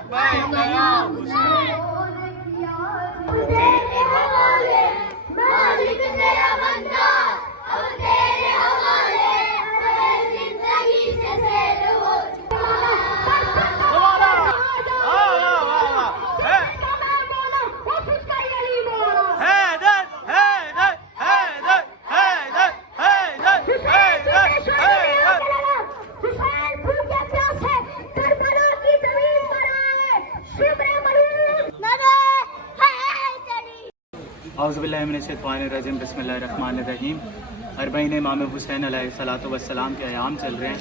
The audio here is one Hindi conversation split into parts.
लब्बैक या मालिक तेरा बंदा अब तेरे हवाले, जिंदगी से सैर हो औज़ुबिल्लाहिमिनश्शैतानिर्रजीम बिस्मिल्लाहिर्रहमानिर्रहीम। अरबईन इमाम हुसैन अलैहिस्सलातु वस्सलाम के अयाम चल रहे हैं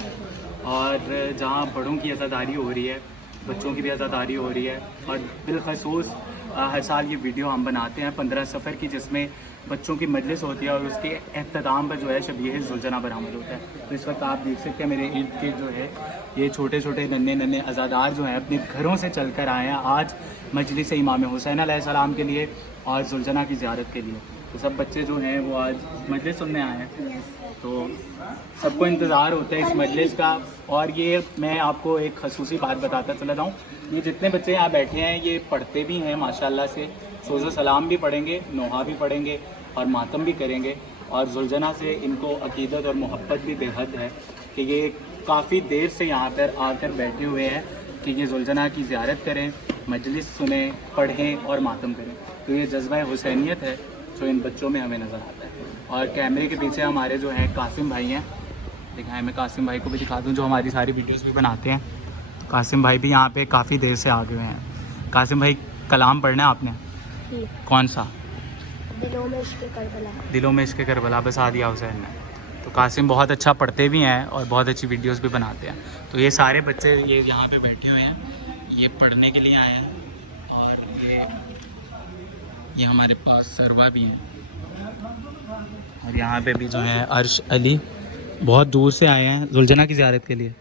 और जहाँ बड़ों की अज़ादारी हो रही है, बच्चों की भी अज़ादारी हो रही है। और बिलखसूस हर साल ये वीडियो हम बनाते हैं 15 सफ़र की, जिसमें बच्चों की मजलिस होती है और उसके अख्ताम पर जो है शबीह ज़ुलजना बरामद होता है। तो इस वक्त आप देख सकते हैं मेरे इर्द के जो है ये छोटे छोटे नन्हे नन्हे अज़ादार जो हैं अपने घरों से चल कर आए हैं आज मजलिस इमाम हुसैन अलैहिस्सलाम के लिए और ज़ुलजना की ज़ियारत के लिए। तो सब बच्चे जो हैं वो आज मजलिस सुनने आए हैं। तो सबको इंतज़ार होता है इस मजलिस का। और ये मैं आपको एक खसूसी बात बताता चला जाऊँ, ये जितने बच्चे यहाँ बैठे हैं ये पढ़ते भी हैं माशाल्लाह से, सोज़ो सलाम भी पढ़ेंगे, नोहा भी पढ़ेंगे और मातम भी करेंगे। और ज़ुलजना से इनको अकीदत और मोहब्बत भी बेहद है कि ये काफ़ी देर से यहाँ पर आकर बैठे हुए हैं कि ये ज़ुलजना की ज़ियारत करें, मजलिस सुने, पढ़ें और मातम करें। तो ये जज्बा हुसैनियत है जो इन बच्चों में हमें नज़र आता है। और कैमरे के पीछे हमारे जो हैं कासिम भाई हैं, दिखाएं, मैं कासिम भाई को भी दिखा दूं जो हमारी सारी वीडियोस भी बनाते हैं। कासिम भाई भी यहाँ पे काफ़ी देर से आ गए हैं। कासिम भाई कलाम पढ़ना है आपने? कौन सा? दिलों में इश्क़ करबला। दिलों में इश्क़ करबला बसा दिया हुसैन ने। तो कासिम बहुत अच्छा पढ़ते भी हैं और बहुत अच्छी वीडियोस भी बनाते हैं। तो ये सारे बच्चे ये यहाँ पे बैठे हुए हैं, ये पढ़ने के लिए आए हैं। और ये हमारे पास सरवा भी है और यहाँ पे भी जो है अर्श अली बहुत दूर से आए हैं ज़ुलजना की ज़ियारत के लिए।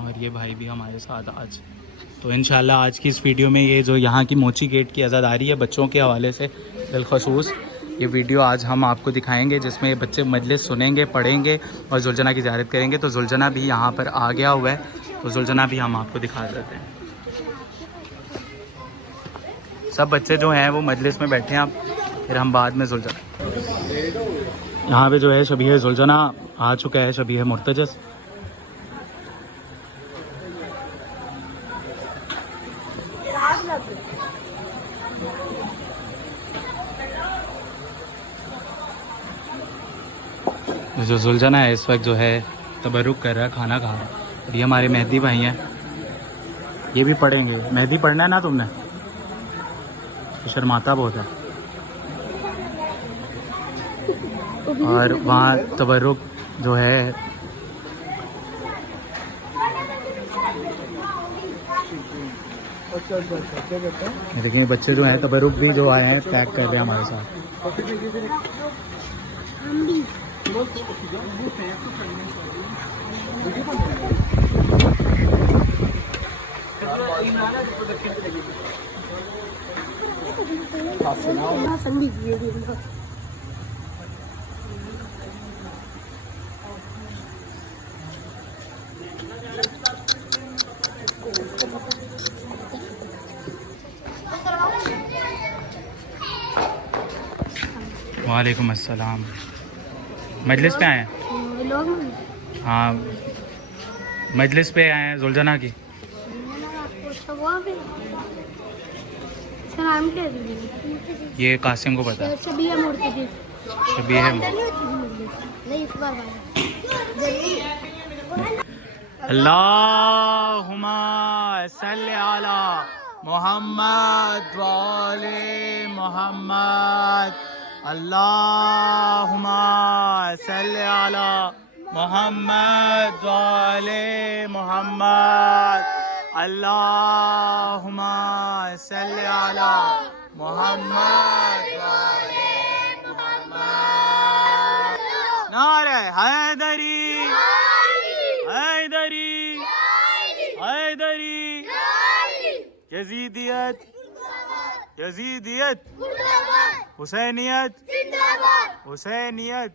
और ये भाई भी हमारे साथ आज। तो इंशाल्लाह आज की इस वीडियो में ये जो यहाँ की मोची गेट की अज़ादारी है बच्चों के हवाले से बिलखसूस ये वीडियो आज हम आपको दिखाएंगे, जिसमें बच्चे मजलिस सुनेंगे, पढ़ेंगे और ज़ुलजना की ज़ियारत करेंगे। तो ज़ुलजना भी यहाँ पर आ गया हुआ है, तो ज़ुलजना भी हम आपको दिखा देते हैं। सब बच्चे जो हैं वो मजलिस में बैठे हैं, अब फिर हम बाद में ज़ुलजना। यहाँ पे जो है शबीह ज़ुलजना आ चुका है, शबीह मुर्तजस। जो ज़ुलजना है इस वक्त जो है तबरुक कर रहा है, खाना खा रहा है। और ये हमारे मेहदी भाई हैं, ये भी पढ़ेंगे। मेहदी पढ़ना है ना तुमने? तो शर्माता बहुत है। और वहाँ तबरुक जो है देखिए बच्चे जो हैं तबरुक भी जो आए हैं पैक कर रहे हैं हमारे साथ। वालेकुम अस्सलाम। मजलिस पे आए हैं? हाँ मजलिस पे आए हैं ज़ुलजना की। ये कासिम को पता है। शबीह अल्लाहुम्मा सल्ली अला मुहम्मद व आले मुहम्मद। अल्लाहुम्मा सल्ली अला मुहम्मद व आले मुहम्मद। अल्लाहुम्मा सल्ली अला मुहम्मद व आले मुहम्मद। नारे हैदरी हैदरी हैदरी। यजीदियत यजीदियत हुसैनियत हुसैनियत।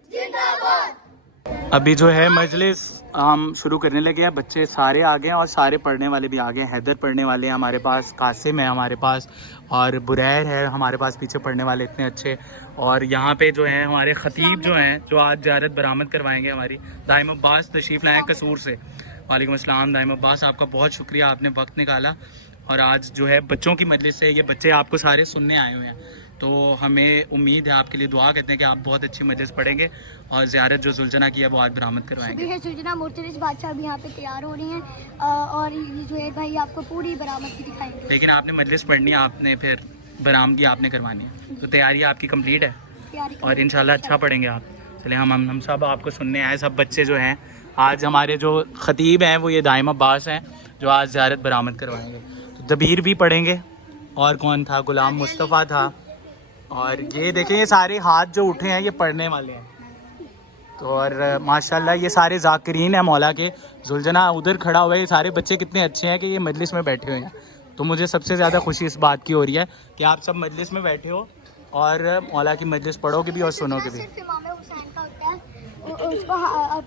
अभी जो है मजलिस हम शुरू करने लगे हैं। बच्चे सारे आ गए हैं और सारे पढ़ने वाले भी आ गए हैं। हैदर पढ़ने वाले हैं हमारे पास, कासिम है हमारे पास और बुरैर है हमारे पास पीछे पढ़ने वाले इतने अच्छे। और यहाँ पे जो है हमारे ख़तीब जो हैं जो आज ज़ियारत बरामद करवाएंगे हमारी, दाइम अब्बास तशरीफ़ लाए कसूर से। वालेकुम अस्सलाम दाइम अब्बास, आपका बहुत शुक्रिया, आपने वक्त निकाला। और आज जो है बच्चों की मजलिस है, ये बच्चे आपको सारे सुनने आए हुए हैं, तो हमें उम्मीद है आपके लिए दुआ करते हैं कि आप बहुत अच्छी मजलिस पढ़ेंगे और ज़ियारत जो सुलझना की है वो आज बरामद करवाएंगे। सुलझना मुर्तज़ बादशाह भी यहाँ पे तैयार हो रही हैं और ये जो है भाई आपको पूरी बरामद की दिखाएंगे। लेकिन आपने मजलिस पढ़नी है, आपने फिर बरामदगी आपने करवानी है, तो तैयारी आपकी कंप्लीट है और इंशाल्लाह अच्छा पढ़ेंगे आप। चले हम सब आपको सुनने आए, सब बच्चे जो हैं आज हमारे जो ख़तीब हैं वो ये दाइम अब्बास हैं जो आज ज़ियारत बरामद करवाएंगे। तो दबीर भी पढ़ेंगे और कौन था, गुलाम मुस्तफ़ा था। और ये देखें ये सारे हाथ जो उठे हैं ये पढ़ने वाले हैं। तो और माशाल्लाह ये सारे ज़ाकिरीन हैं मौला के। जुलझना उधर खड़ा हुआ है, ये सारे बच्चे कितने अच्छे हैं कि ये मजलिस में बैठे हुए हैं। तो मुझे सबसे ज़्यादा खुशी इस बात की हो रही है कि आप सब मजलिस में बैठे हो और मौला की मजलिस पढ़ोगे भी और सुनोगे भी। उसको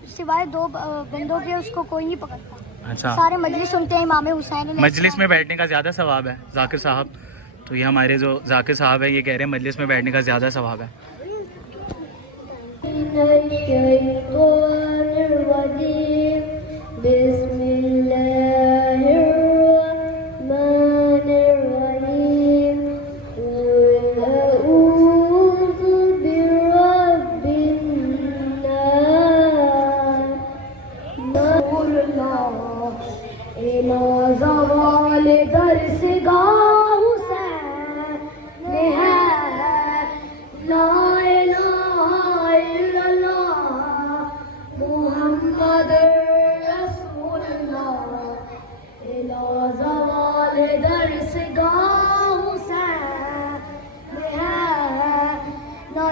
सिवाय 2 बंदों के उसको कोई नहीं पकड़ता। अच्छा, सारे मजलिस सुनते हैं इमाम हुसैन। मजलिस में बैठने का ज़्यादा सवाब है जाकिर साहब। तो ये हमारे जो जाकिर साहब है ये कह रहे हैं मजलिस में बैठने का ज़्यादा सवाब है।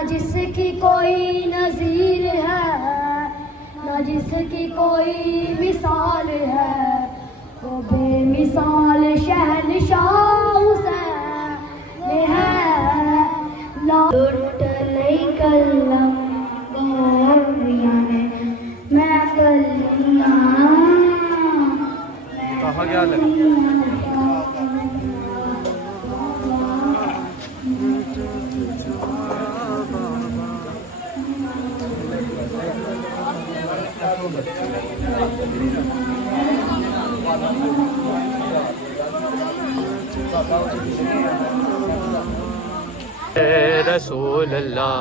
जिसकी कोई नज़ीर है ना जिसकी कोई मिसाल है, वो बेमिसाल शहंशाह हुसैन है। लुट नहीं कलम मैं कलियां कहाँ गया लग? रसूल अल्लाह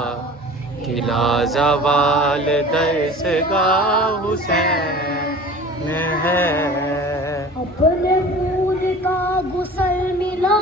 किला ज़वाल दरसगाह हुसैन है। अपने फूल का गुसल मिला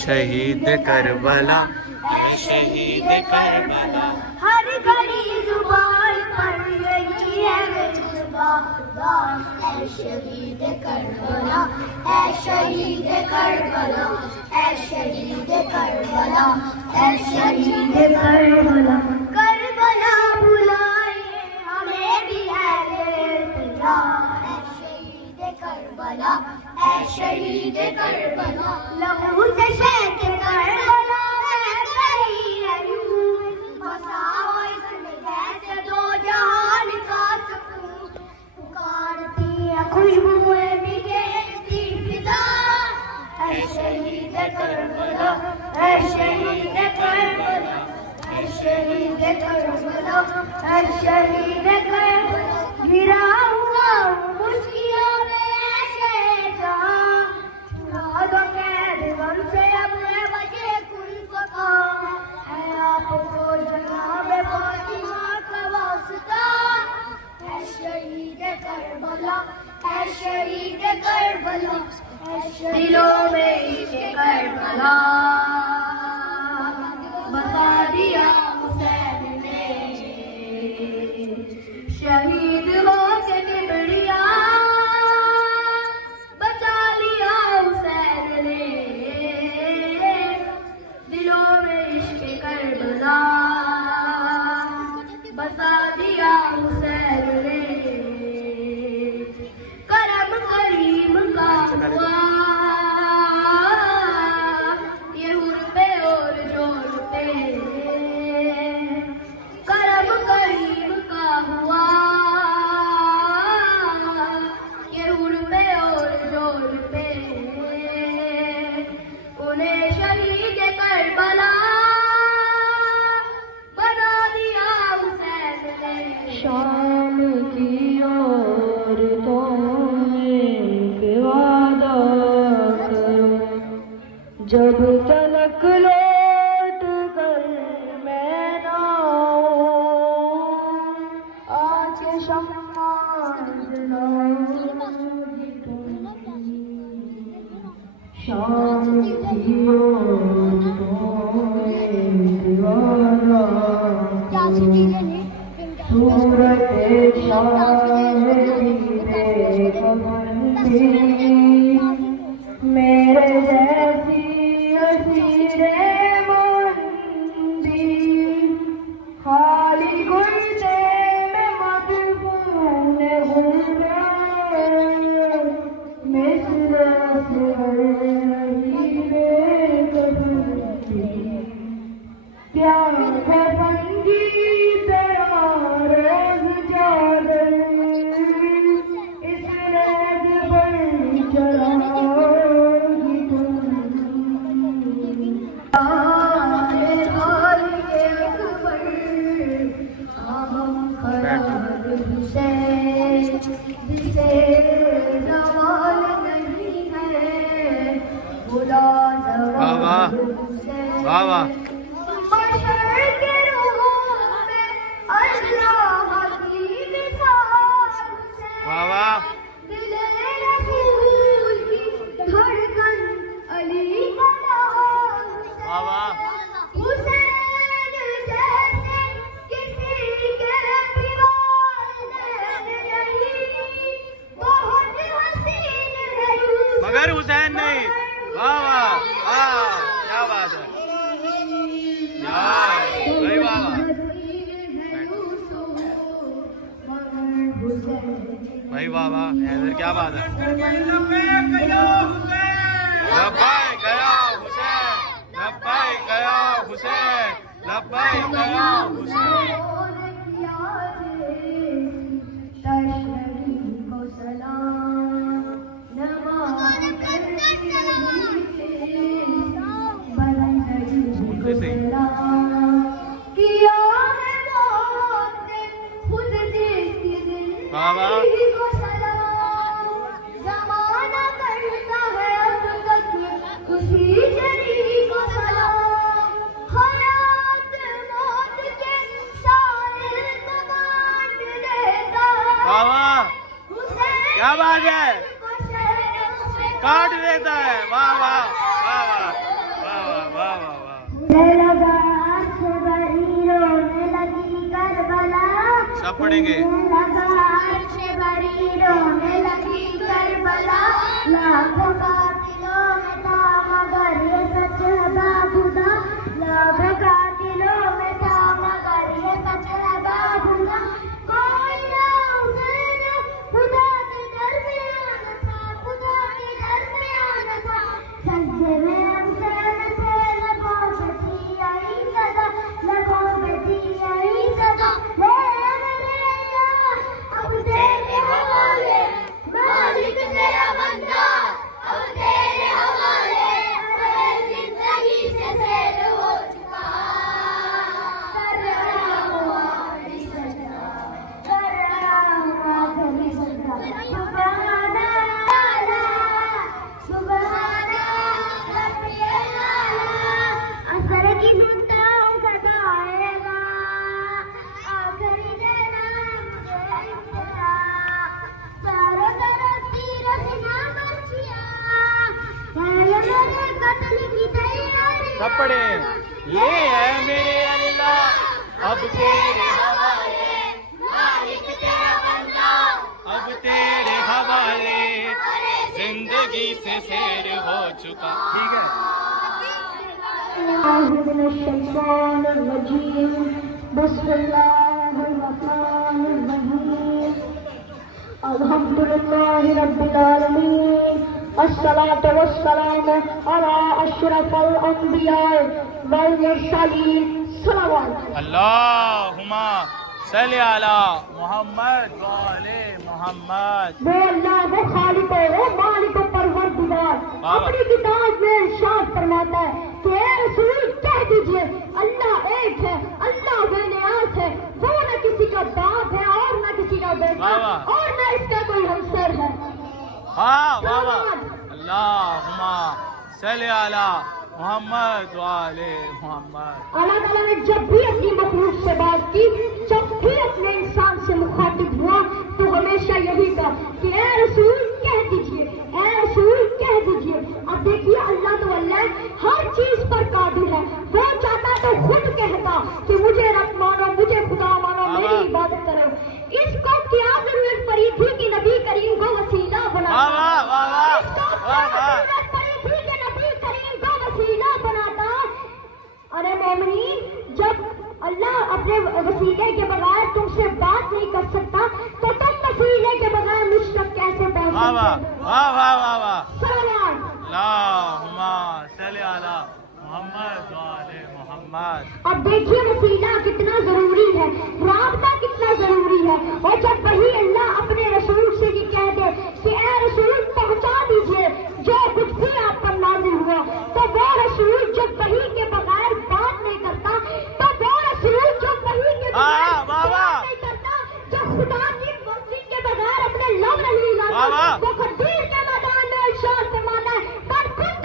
शहीद करबला, शहीद करबला। हर घड़ी जुबान पर यही है जुज़्बा खुदा। ऐ शहीद करबला, ऐ शहीद करबला, ऐ शहीद करबला, ऐ शहीद करबला। करबला बुलाए हमें भी है इल्तिजा। ऐ शहीद करबला, ऐ शहीद करबला। लहू से शेख करबला। शहीद कर गिरा हुआ मुश्किलों में ऐसे जहां दो कैद गम से अब बचे कुल फका है आपको जनाब फातिमा का वास्ता है शहीद करबला है शहीद करबला दिलों में इश्क करबला बता दिया हुसैन ने शहीद हो के निबड़िया बचा लिया हुसैन ने दिलों में इश्क करबला बसा दिया हुसैन ने करम करीम का हुआ ये हुर पे और जोर पे करम करीम का हुआ ये हुर पे और जोर पे उन्हें शहीद करबला बना दिया हुसैन ने शाम की ओर तो एक वादा करो जब तलक लौट कर मैं ना आऊं आज शम्मा जलाओगी तुम शाम की ओर तो एक वादा सूरत मेरे जैसी हसीरे मंदी खाली गुलते में मदफून गुलगा मिस्र क्या है संगीत रोज जागर इस रात पर चढ़ाओगी जिसे सवाल नहीं है बुला वाह वाह वाह मगर हुसैन नहीं। वाह वाह वाह, क्या बात है यार, भाई वाह वाह भाई, वाह वाह हैदर, क्या बात है। लब्बाई गया हुसैन, लब्बाई गया हुसैन, लब्बाई गया हुसैन। जमाना करता है अब तक उसी जरी को सलाम, हयात मौत के सारे बांट देता है हुसैन, क्या बात है, काट देता है। वाह वाह वाह वाह वाह वाह वाह वाह, सब पढ़ेंगे। लाखों कातिलों में था मगर ये सच है बाखुदा, लाखों कातिलों में था मगर ये सच है बाखुदा, कोई ना हुसैन खुदा के दर में आना था, खुदा के दर में आना था, सच्चे में हुसैन थे, लगों पे थी आई सदा, लगों पे थी आई सदा, ले मेरे अल्लाह अब तेरे हवाले, मालिक तेरा बंदा अब तेरे सब पढ़े। ये है मेरे अल्लाह अब तेरे हवाले, मालिक तेरा बंदा अब तेरे हवाले, जिंदगी से सैर हो चुका। ठीक है। अल्हम्दुलिल्लाहि रब्बिल आलमीन, अस्सलातु वस्सलामु अला अशरफिल अंबिया वल मुरसलीन, सल्लल्लाहु अल्लाहुम्मा सल्ली अला मुहम्मद व आले मुहम्मद। वो अल्लाह वो खालिक है, वो मालिक व परवरदिगार अपनी किताब में इरशाद फरमाता है कि ए रसूल कह दीजिए अल्लाह एक है, अल्लाह बेनियाज है, वो न किसी का बाप है और न किसी का बेटा और न इसका कोई हमसर है। वाह वाह वाह। अल्लाहुम्मा सल्ली अला मोहम्मद वाले मोहम्मद। अल्लाह ताला ने जब भी अपनी मखलूक से बात की, जब भी अपने इंसान से मुखातिब हुआ तो हमेशा यही कहा कि ए रसूल कह दीजिए, ए रसूल कह दीजिए। अब देखिए अल्लाह तो अल्लाह हर चीज पर कादिर है, वो चाहता तो खुद कहता कि मुझे रब मानो, मुझे खुदा मानो, मेरी इबादत करो। इसको क्या जरूरत पड़ी थी कि नबी करीम को वसीला बनाना? इसको क्या जरूरत पड़ी थी कि नबी करीम को वसीला बनाता? अरे मोमिनीन, जब अल्लाह अपने वसीले के बगैर तुमसे बात नहीं कर सकता तो तुम वसीले के बगैर मुझ तक कैसे पहुंच सकते? वाह वाह वाह वाह। अल्लाहुम्मा सल्ली अला मोहम्मद व आले मोहम्मद। अब देखिए वसीला कितना जरूरी है, राबता कितना जरूरी है। और जब वही अल्लाह अपने रसूल से ये कह दे कि ए रसूल पहुंचा दीजिए जो कुछ भी आप पर नाज़िल हुआ, तो वो रसूल जो वही के बगैर बात नहीं करता, तो वो रसूल जो वही के बगैर बात नहीं करता, जो खुदा की मर्जी के बगैर अपने लब नहीं लाता, वो खदीर के मैदान में इरशाद फरमाता है पर खुद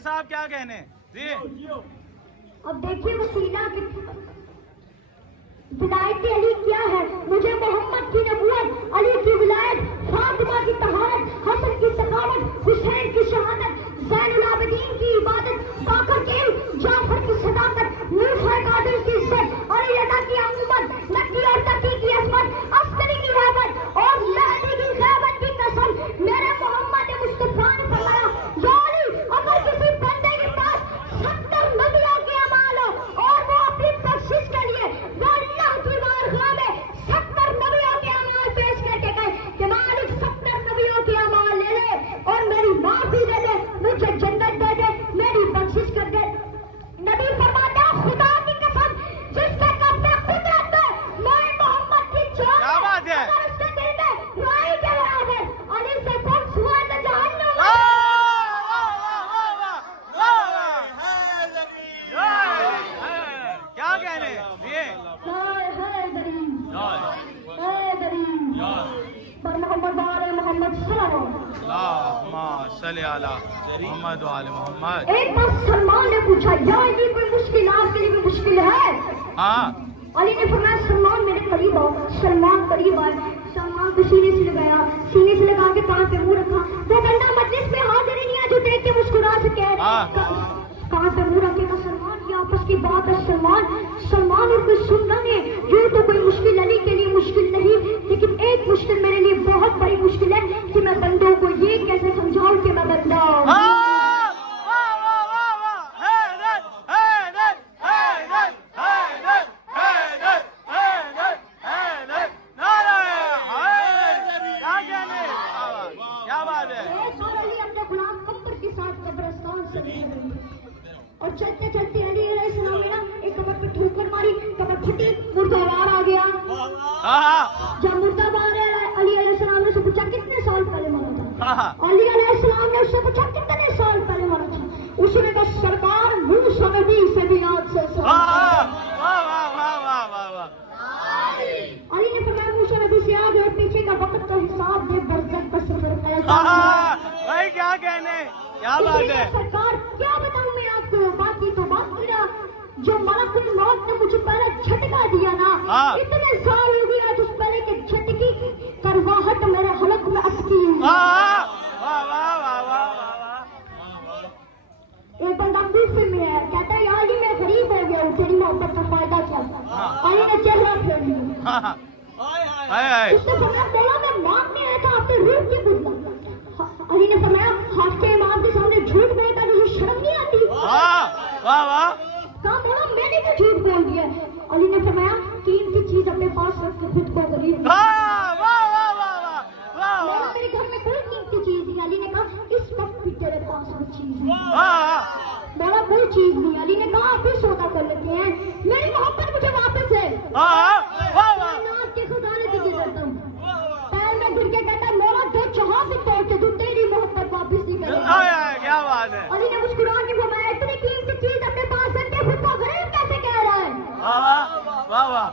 साहब क्या कहने जी। अब देखिए वसीला की विलायत अली क्या है? मुझे मोहम्मद की नबूवत, अली की विलायत, फातिमा की तहारत, हसन की सखावत, हुसैन की शहादत, ज़ैनुल आबिदीन की इबादत, बाकर के जाफर की सदाकत, मूसा कादिर की इज्जत, अली रज़ा की अमूमत, नकी और तकी की असमत, अस्करी की रहमत और महदी की ग़ैबत की कसम। मेरे मोहम्मद मुस्तफ़ा ने फरमाया या अली, अगर किसी बंदे के पास 70 नबियों के अमाल हो और वो अपनी बख्शिश के लिए वो अल्लाह की बारगाह में 70 नबियों के अमाल पेश करके गए कि मालिक 70 नबियों के अमाल ले ले और मेरी माफी दे दे, मुझे जन्नत दे दे, मेरी बख्शिश कर दे। नबी फरमाता खुदा की कसम जिसके कब्ज़े कुदरत है, मैं मोहम्मद की जान अगर उसके दिल में राई के बराबर अली से कम हुआ तो जहन्नम। क्या कहने ये पर मोहम्मद वाले मोहम्मद सल्लल्लाहु सल्ली अला मोहम्मद वाले मोहम्मद। एक बार सलमान ने पूछा या अली कोई मुश्किल आपके लिए भी मुश्किल है? हाँ। अली ने फरमाया सलमान मेरे करीब आओ। सलमान करीब आए, सलमान को सीने से लगाया, सीने से लगा के कान पे मुंह रखा। वो बंदा मजलिस में हाजिर ही नहीं है जो देख के मुस्कुरा सके। कान पे मुंह रखे तो सलमान की आपस की बात है। सलमान और कोई सुनना नहीं, यूं तो कोई मुश्किल अली के लिए मुश्किल नहीं, लेकिन एक मुश्किल मेरे लिए बहुत बड़ी मुश्किल है कि मैं बंदों को ये कैसे समझाऊं कि मैं बंदा हूं। और चलते चलते अली अलैहिस्सलाम ने ना एक कमर पे ठोकर मारी, कमर फटी, मुर्दा बाहर आ गया। जब मुर्दा बाहर आया अली अलैहिस्सलाम ने उससे पूछा कितने साल पहले मरा था? अली अलैहिस्सलाम ने उससे पूछा कितने साल पहले मरा था? उसने कहा सरकार मूसा नबी से भी आज से अली ने फरमाया मूसा नबी से आगे और पीछे का वक्त का हिसाब दे, बरकत का सफर भाई क्या कहने, क्या बात है सरकार, क्या बताऊं मैं आपको, बाकी तो की मौत ने मुझे पहले झटका दिया ना, हाँ। इतने साल हो गए आज उस पहले के झटकी करवाहट मेरे हलक में अटकी। वाह वाह वाह वाह वाह वाह। एक बंदा गुस्से में है, कहता है यार मैं गरीब हो गया हूँ, तेरी मोहब्बत का फायदा क्या? अली ने चेहरा फेर लिया। उसने फरमाया बोला मैं मांगने आया था आपने रूप की बदला। अली ने फरमाया हाथ के इमाम के सामने झूठ बोलता तुझे शर्म नहीं आती? वाह वाह। कहा बोला मैंने तो झूठ बोल दिया। अली ने फरमाया कीमती चीज अपने पास रख के खुद को गरीब। बोला मेरे घर में कोई कीमती चीज नहीं। अली ने कहा इस वक्त भी तेरे पास कोई चीज नहीं। बोला कोई चीज नहीं। अली ने कहा आप भी सौदा कर लेते हैं, मेरी मोहब्बत मुझे वापस है। मैं आपके खजाने की गिरता हूँ, पैर में गिर के कहता मोला जो चाहा से तोड़ के दूं, तेरी मोहब्बत वापस नहीं करेगा। क्या बात है। अली ने मुस्कुरा के फरमाया इतनी कीमती चीज अपने पास रख के खुद को गरीब कैसे कह रहा है? वाह वाह।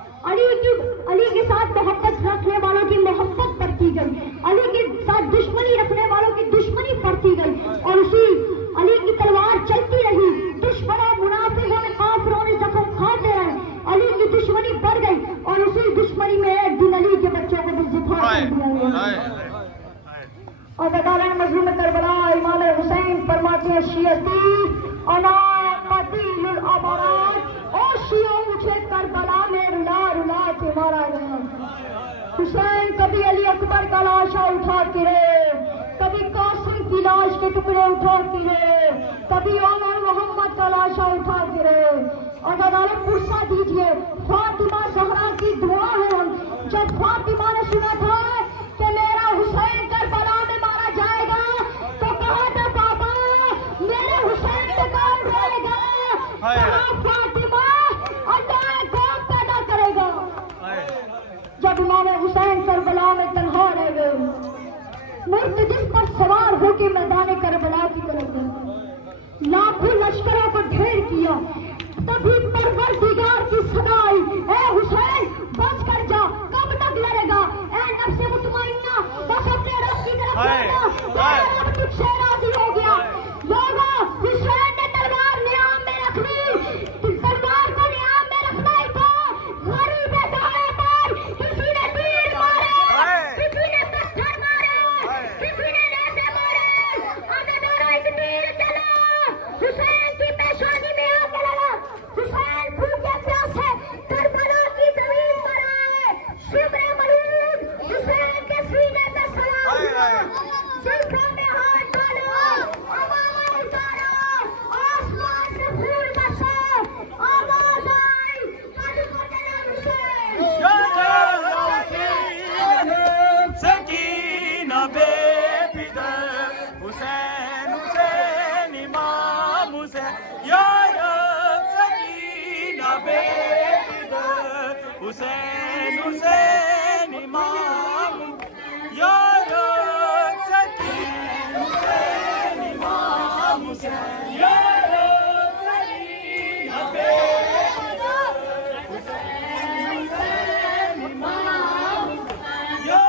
अली के साथ मोहब्बत रखने वालों की मोहब्बत बढ़ती गई, अली के साथ दुश्मनी रखने वालों की दुश्मनी बढ़ती गई, और उसी अली की तलवार चलती रही। दुश्मनों मुनाफिकों ने काफिरों ने जख्म खाते रहे, अली की दुश्मनी बढ़ गई, और उसी दुश्मनी में एक दिन अली के बच्चों को भी जिफा कर दिया गया। और अदालत मजलूम करबला इमाम हुसैन फरमाते हैं शियती अना कतीलुल अबरार, और शियों मुझे करबला में रुला रुला के मारा गया। हुसैन कभी अली अकबर का लाशा उठा गिरे, कभी कासिम की लाश के टुकड़े उठा गिरे, कभी उमर मोहम्मद का लाशा उठा गिरे। और अदालत पुरसा दीजिए फातिमा ज़हरा की दुआ है। जब फातिमा ने सुना था कि मेरा हुसैन करबला में मारा जाएगा, तो कहा था पापा मेरे हुसैन पे कौन रोएगा? फातिमा अल्लाह कौन पैदा करेगा? जब इमाम हुसैन करबला में तन्हा रह गए, मुर्द जिस पर सवार होकर मैदान करबला की तरफ गए, लाखों लश्करों को ढेर किया, तभी परवरदिगार की सदा आई, ए हुसैन बस कर जा, कब तक लड़ेगा? ए नफ्से मुतमइन्ना बस अपने रब की तरफ बढ़ना, तेरा रब तुझसे राजी हो गया। लोगों हुसैन ने तलवार नियाम में रख ली, तलवार को नियाम में रखना ही था। गरीब दाएं पर किसी ने तीर मारे, किसी ने पत्थर मारे, किसी ने रेते मारे, अगर एक तीर चला हुसैन की पेशानी में आके लगा। हुसैन भूखे प्यासे करबला की जमीन पर आए, शिब्र मलून हुसैन के सीने पे सलाम किया, जुल्फों में हाथ डाला, आवाज उतारा, आसमान से फूल बरसे, आवाज आई कद फतना हुसैन। सकीना बेफिकर हुसैन हुसैन इमाम हुसैन या रब सकीना बेफिकर हुसैन हुसैन इमाम या रब सकीना हुसैन इमाम हुसैन या रब सकीना बेफिकर हुसैन हुसैन इमाम या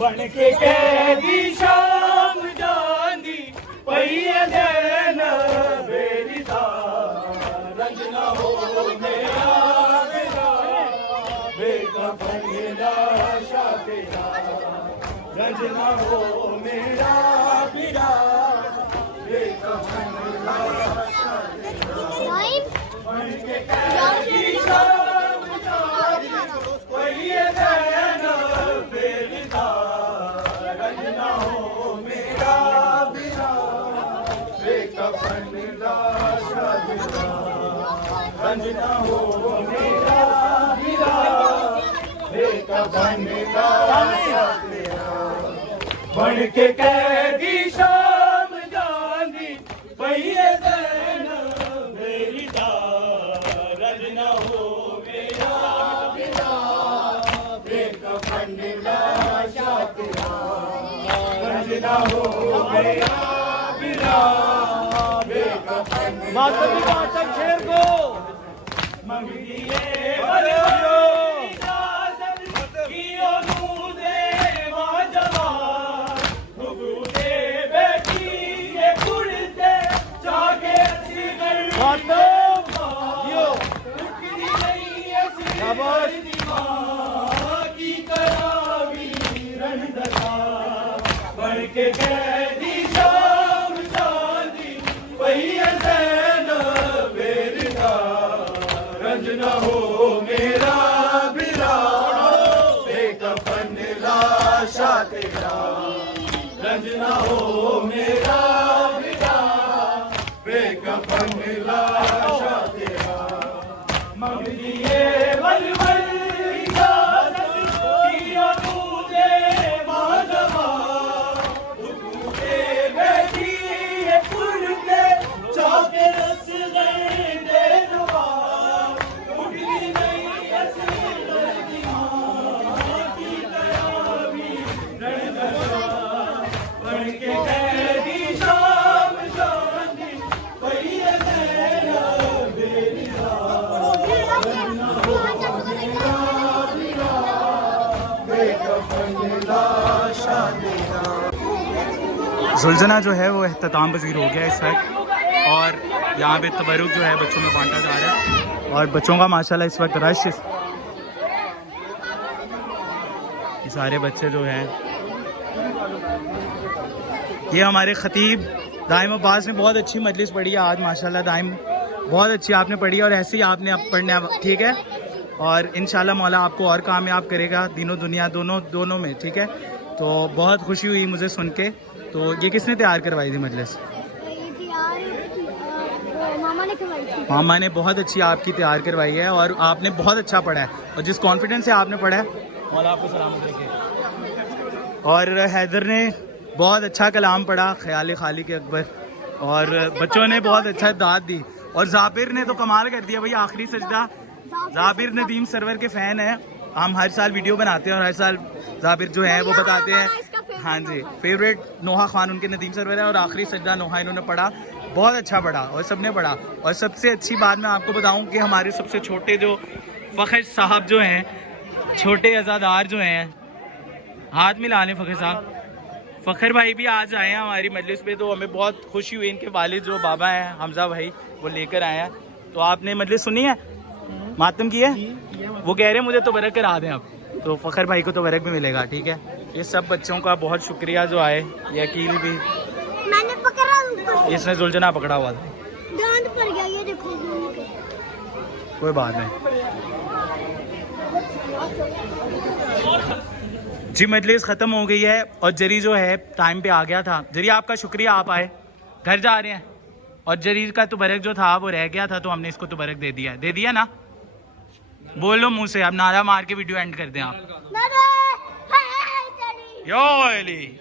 बन के कैदी शाम जानी पहिए देन बेरी दा रंज न हो मेरा बेरा बेका फंगला शातेरा रंज न हो मेरा बेरा बेका फंगला शातेरा बन के कैदी शाम जानी पहिए देन बेरी दा रंज न हो मेरा बेकफन लाशा तेरा, रंज न हो मेरा हीरा, बेकफन लाशा तेरा। बन के कैदी शाम जानी पहिए ज़ैनब मेरी दार, रंज न हो मेरा हीरा, बेकफन लाशा तेरा, रंज न हो मेरा हीरा, बेकफन मातम मातम शेर को मंग दिए इजाजत कियो नूदे वाजवान, रुबू दे बेटी ये कुड़ते जागे असगर मातम यो टुकड़ी नहीं असगर दीवार की करावी रण दगा। बढ़ के कैदी शाम चांदी पहिए ज़ैनब मेरी दार, रंज न हो मेरा बिरा, बेकफन लाशा तेरा, रंज न हो मेरा बिरा, बेकफन लाशा तेरा। मंग दिए वलवल इजाजत किया तूने माजवा, रुकूते बैठी ये कुर्ते चाके रसगन दे नवार, उठनी नहीं असगर दीवार की करावी रण दगा। बन के कैदी शाम चांदी पहिए ज़ैनब मेरी दार, बेकफन लाशा तेरा। जुल्जना जो है वो अख्ताम पज़ीर हो गया इस वक्त, और यहाँ पे तबरुक जो है बच्चों में बांटा जा रहा है, और बच्चों का माशाल्लाह इस वक्त रश, ये सारे बच्चे जो हैं, ये हमारे ख़तीब दाइम अब्बास ने बहुत अच्छी मजलिस पढ़ी है आज माशाल्लाह। दाइम बहुत अच्छी आपने पढ़ी और ऐसे ही आपने अब पढ़ना, ठीक है, और इंशाल्लाह मौला आपको और कामयाब करेगा दीनों दुनिया दोनों में, ठीक है। तो बहुत खुशी हुई मुझे सुन के। तो ये किसने तैयार करवाई थी मजलिस? मामा ने करवाई थी। मामा ने बहुत अच्छी आपकी तैयार करवाई है, और आपने बहुत अच्छा पढ़ा है, और जिस कॉन्फिडेंस से आपने पढ़ा है मौला आपको सलामत रखे। और हैदर ने बहुत अच्छा कलाम पढ़ा, ख्याल खाली के अकबर, और बच्चों ने बहुत अच्छा दाद दी, और जाबिर ने तो कमाल कर दिया भाई, आखिरी सजदा। जाबिर नदीम सरवर के फ़ैन है, हम हर साल वीडियो बनाते हैं और हर साल जाबिर जो है वो बताते हैं, हाँ जी, फेवरेट नोहा खान उनके नदीम सरवर है, और आखिरी सजदा नोहा इन्होंने पढ़ा, बहुत अच्छा पढ़ा और सबने पढ़ा। और सबसे अच्छी बात मैं आपको बताऊं कि हमारे सबसे छोटे जो फ़खर साहब जो हैं, छोटे अज़ादार जो हैं, हाथ मिला लें फ़खर साहब। फ़खर भाई भी आज आए हैं हमारी मजलिस पे, तो हमें बहुत खुशी हुई। इनके वालिद जो बाबा हैं हमजा भाई, वो लेकर आए हैं। तो आपने मजलिस सुनी है, मातम की है, वो कह रहे हैं मुझे तो बरक करा दें अब, तो फ़खर भाई को तो बरक भी मिलेगा, ठीक है। ये सब बच्चों का बहुत शुक्रिया जो आए, ये अकील भी, मैंने पकड़ा ऊपर, इसने जुल्झना पकड़ा हुआ था, दांत पड़ गया, ये देखो। कोई बात नहीं जी। मजलिस ख़त्म हो गई है, और जरी जो है टाइम पे आ गया था। जरी आपका शुक्रिया, आप आए, घर जा रहे हैं, और जरी का तुबरक जो था वो रह गया था, तो हमने इसको तुबरक दे दिया ना। बोलो मुंह से, अब नारा मार के वीडियो एंड कर दें आप। यो अली।